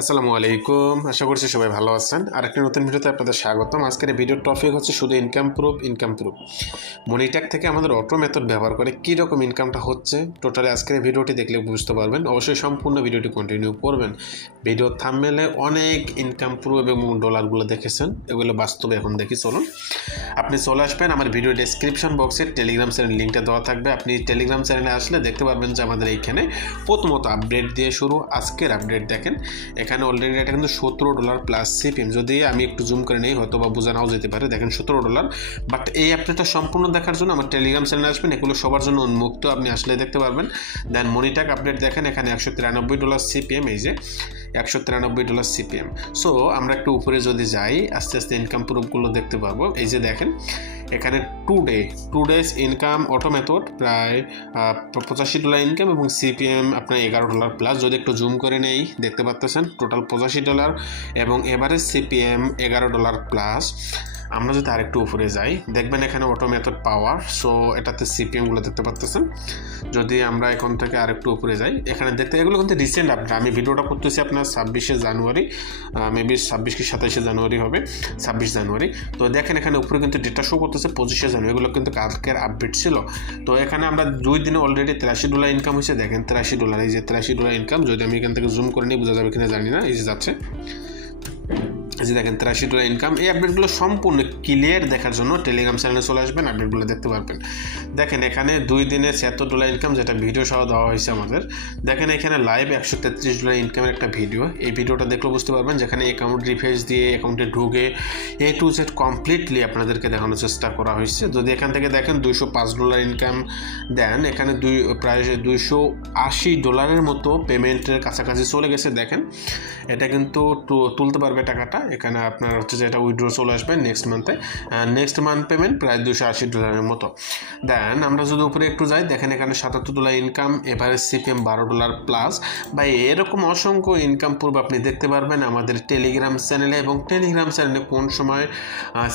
আসসালামু আলাইকুম, আশা করছি সবাই ভালো আছেন। আরেকটি নতুন ভিডিওতে আপনাদের স্বাগতম। আজকের এই ভিডিওর টপিক হচ্ছে শুধু ইনকাম প্রুফ। মনিট্যাগ থেকে আমাদের অটো মেথড ব্যবহার করে কী রকম ইনকামটা হচ্ছে টোটালি আজকের এই ভিডিওটি দেখলে বুঝতে পারবেন। অবশ্যই সম্পূর্ণ ভিডিওটি কন্টিনিউ করবেন। ভিডিওর থাম্বনেলে অনেক ইনকাম প্রুফ এবং ডলারগুলো দেখেছেন, এগুলো বাস্তবে এখন দেখি। চলুন আপনি চলে আসবেন আমার ভিডিও ডেসক্রিপশন বক্সে টেলিগ্রাম চ্যানেল লিঙ্কটা দেওয়া থাকবে। আপনি টেলিগ্রাম চ্যানেলে আসলে দেখতে পারবেন যে আমাদের এইখানে প্রথমত আপডেট দিয়ে শুরু। আজকের আপডেট দেখেন, এখানে অলরেডি এটা কিন্তু $17 প্লাস সিপিএম। যদি আমি একটু জুম করে নেই হয়তো বা বোঝা নাও যেতে পারে। দেখেন $17, বাট এই আপডেটটা সম্পূর্ণ দেখার জন্য আমার টেলিগ্রাম চ্যানেলে আসবেন। এগুলো সবার জন্য উন্মুক্ত, আপনি আসলে দেখতে পারবেন। দেন মনিট্যাগ আপডেট দেখেন, এখানে $193 সিপিএম, এই যে $193 সিপিএম। সো আমরা একটু উপরে যদি যাই আস্তে আস্তে ইনকাম প্রুফগুলো দেখতে পারবো। এই যে দেখেন এখানে two days income auto method প্রায় $85 ইনকাম এবং সিপিএম আপনার $11 প্লাস। যদি একটু জুম করে নেই দেখতে পাচ্ছেন টোটাল $85 এবং এভারেজ সিপিএম $11 প্লাস। আমরা যদি আরেকটু উপরে যাই দেখবেন এখানে অটো মেথড পাওয়ার, সো এটাতে সিপিএমগুলো দেখতে পাচ্ছেন। যদি আমরা এখন থেকে আরেকটু উপরে যাই এখানে দেখতে, এগুলো কিন্তু রিসেন্ট আপডেট। আমি ভিডিওটা করতেছি আপনার 26শে জানুয়ারি, মেবি 26 কি 27শে জানুয়ারি হবে, 26 জানুয়ারি। তো দেখেন এখানে উপরে কিন্তু ডেটা শো করতেছে 25শে জানুয়ারি। এগুলো কিন্তু কালকের আপডেট ছিল। তো এখানে আমরা 2 দিনে অলরেডি $83 ইনকাম হয়েছে। দেখেন $83, এই যে $83 ইনকাম। যদি আমি এখান থেকে জুম করে নিই বোঝা যাবে কিনা জানি না, এই যে যাচ্ছে, এই যে দেখেন $83 ইনকাম। এই আপডেটগুলো সম্পূর্ণ ক্লিয়ার দেখার জন্য টেলিগ্রাম চ্যানেলে চলে আসবেন, আপডেটগুলো দেখতে পারবেন। দেখেন এখানে 2 দিনে $76 ইনকাম, যেটা ভিডিও সহ দেওয়া হয়েছে আমাদের। দেখেন এখানে লাইভ $133 ইনকামের একটা ভিডিও। এই ভিডিওটা দেখলে বুঝতে পারবেন, যেখানে অ্যাকাউন্ট রিফ্রেশ দিয়ে অ্যাকাউন্টে ঢুকে A to Z কমপ্লিটলি আপনাদেরকে দেখানোর চেষ্টা করা হয়েছে। যদি এখান থেকে দেখেন $205 ইনকাম দেন, এখানে প্রায় $280 মতো পেমেন্টের কাছাকাছি চলে গেছে। দেখেন এটা কিন্তু তুলতে পারবে টাকাটা। এখানে আপনার হচ্ছে যে এটা উইথড্র চলে আসবে নেক্সট নেক্সট মান্থ পেমেন্ট প্রায় $280 মতো। দেন আমরা যদি উপরে একটু যাই দেখেন এখানে $77 ইনকাম, এভারেজ সিপিএম $12 প্লাস। বা এরকম অসংখ্য ইনকাম প্রুফ আপনি দেখতে পারবেন আমাদের টেলিগ্রাম চ্যানেলে, এবং টেলিগ্রাম চ্যানেলে কোন সময়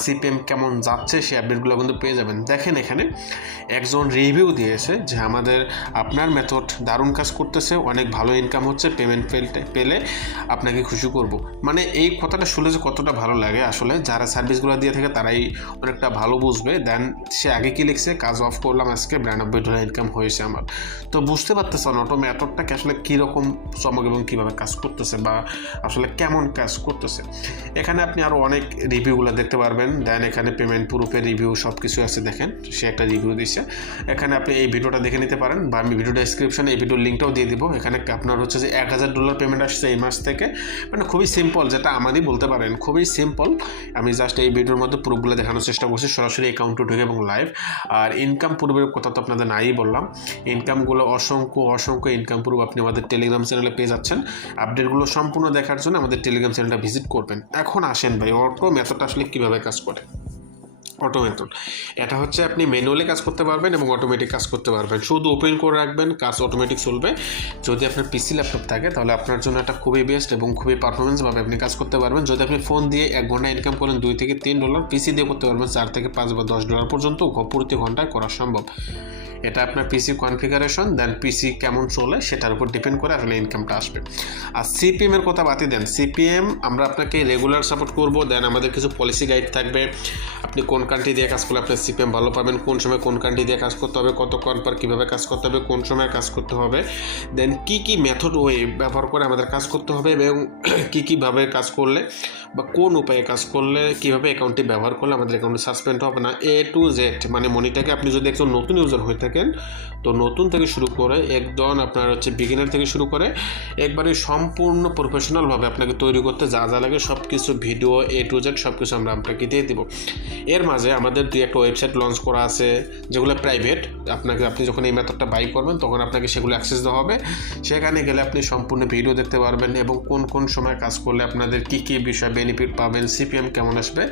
সিপিএম কেমন যাচ্ছে সেই আপডেটগুলো কিন্তু পেয়ে যাবেন। দেখেন এখানে একজন রিভিউ দিয়েছে যে আপনার মেথড দারুণ কাজ করতেছে, অনেক ভালো ইনকাম হচ্ছে, পেমেন্ট পেলে আপনাকে খুশি করব। মানে এই কথাটা শুনে যে কতটা ভালো লাগে, আসলে যারা সার্ভিসগুলো দিয়ে থাকে তারাই অনেকটা ভালো বুঝবে। দেন সে আগে কি লিখছে, কাজ অফ করলাম আজকে $92 ইনকাম হয়েছে আমার। তো বুঝতে পারতেছেন অটো মেথডটাকে আসলে কীরকম চমক এবং কীভাবে কাজ করতেছে বা আসলে কেমন কাজ করতেছে। এখানে আপনি আরও অনেক রিভিউগুলো দেখতে পারবেন। দেন এখানে পেমেন্ট প্রুফের রিভিউ সব কিছু আছে। দেখেন সে একটা রিভিউ দিচ্ছে, এখানে আপনি এই ভিডিওটা দেখে নিতে পারেন, বা আমি ভিডিও ডেসক্রিপশনে এই ভিডিওর লিঙ্কটাও দিয়ে দিব। এখানে আপনার হচ্ছে যে $1000 পেমেন্ট আসছে এই মাস থেকে। মানে খুবই সিম্পল, যেটা আমারই বলতে পারেন খুবই সিম্পল। আমি জাস্ট এই ভিডিওর মধ্যে প্রুফগুলো দেখানোর চেষ্টা করছি, সরাসরি অ্যাকাউন্টে ঢুকে এবং লাইভ। আর ইনকাম প্রুফের কথা তো আপনাদের নাই বললাম, ইনকামগুলো অসংখ্য ইনকাম প্রুফ আপনি আমাদের টেলিগ্রাম চ্যানেলে পেয়ে যাচ্ছেন। আপডেটগুলো সম্পূর্ণ দেখার জন্য আমাদের টেলিগ্রাম চ্যানেলটা ভিজিট করবেন। এখন আসেন ভাই, অটো মেথডটা আসলে কীভাবে কাজ করে। অটো মেথড এটা হচ্ছে আপনি ম্যানুয়ালি কাজ করতে পারবেন এবং অটোমেটিক কাজ করতে পারবেন। শুধু ওপেন করে রাখবেন, কাজ অটোমেটিক চলবে। যদি আপনার পিসি ল্যাপটপ থাকে তাহলে আপনার জন্য এটা খুবই বেস্ট এবং খুবই পারফরমেন্সভাবে আপনি কাজ করতে পারবেন। যদি আপনি ফোন দিয়ে 1 ঘন্টা ইনকাম করেন $2 থেকে $3, পিসি দিয়ে করতে পারবেন $4 থেকে $5 বা $10 পর্যন্ত প্রতি ঘন্টায় করা সম্ভব। এটা আপনার পিসি কনফিগারেশন, দেন পিসি কেমন চলে সেটার উপর ডিপেন্ড করে আসলে ইনকামটা আসবে। আর সিপিএম এর কথা বাতি দেন, সিপিএম আমরা আপনাকে রেগুলার সাপোর্ট করব। দেন আমাদের কিছু পলিসি গাইড থাকবে, আপনি কোন কান্ট্রি দিয়ে কাজ করলে আপনার সিপিএম ভালো পাবেন, কোন সময় কোন কান্ট্রি দিয়ে কাজ করতে হবে, কতক্ষণ পর কীভাবে কাজ করতে হবে, কোন সময় কাজ করতে হবে, দেন কী মেথড ব্যবহার করে আমাদের কাজ করতে হবে, এবং কীভাবে কাজ করলে বা কোন উপায়ে কাজ করলে কীভাবে অ্যাকাউন্টটি ব্যবহার করলে আমাদের অ্যাকাউন্টে সাসপেন্ড হবে না, A to Z। মানে মনিটাকে আপনি যদি একজন নতুন ইউজার হয়ে থাকেন তো নতুন থেকে শুরু করে একদম আপনার হচ্ছে বিগিনার থেকে শুরু করে একবারে সম্পূর্ণ প্রফেশনালভাবে আপনাকে তৈরি করতে যা লাগে সব কিছু ভিডিও A to Z সব কিছু আমরা আপনাকে দিয়ে দেবো। এর মাঝে আমাদের 2-1 ওয়েবসাইট লঞ্চ করা আছে যেগুলো প্রাইভেট। আপনি যখন এই মেথডটা বাই করবেন তখন আপনাকে সেগুলো অ্যাক্সেস দেওয়া হবে। সেখানে গেলে আপনি সম্পূর্ণ ভিডিও দেখতে পারবেন এবং কোন সময় কাজ করলে আপনাদের কী বিষয় বেনিফিট পাবেন, সিপিএম কেমন আসবে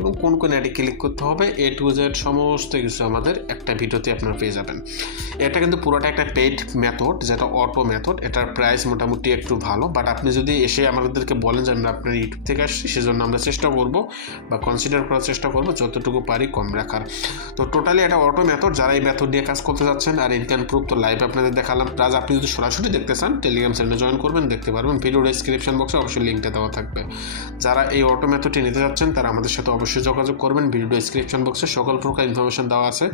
এবং কোন অ্যাডে ক্লিক করতে হবে, A to Z সমস্ত কিছু আমাদের একটা ভিডিওতে আপনারা পেয়ে যাবেন। যাবেন। এটা কিন্তু পুরোটা একটা পেইড মেথড, যেটা অটো মেথড। এটার প্রাইস মোটামুটি একটু ভালো, বাট আপনি যদি এসে আমাদেরকে বলেন যে আমরা আপনার ইউটিউব থেকে আসছি, সেজন্য আমরা চেষ্টা করব বা কনসিডার করার চেষ্টা করব যতটুকু পারি কম রাখার। তো টোটালি এটা অটো মেথড। যারা এই মেথড দিয়ে কাজ করতে যাচ্ছেন আর ইনকাম প্রুফ তো লাইভ আপনাদের দেখালাম, প্লাস আপনি যদি সরাসরি দেখতে চান টেলিগ্রাম চ্যানেলে জয়েন করবেন, দেখতে পারবেন। ভিডিও ডেসক্রিপশন বক্সে অবশ্যই লিঙ্কটা দেওয়া থাকবে। যারা এই অটো মেথডটি নিতে যাচ্ছেন তারা আমাদের সাথে অবশ্যই যোগাযোগ করবেন। ভিডিও ডেসক্রিপশন বক্সে সকল প্রকার ইনফরমেশন দেওয়া আছে,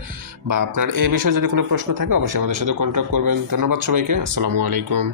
বা আপনার এই বিষয়ে যদি কোনো প্রশ্ন থাকে অবশ্যই আমাদের সাথে কন্ট্যাক্ট করবেন। ধন্যবাদ সবাইকে। আসসালামু আলাইকুম।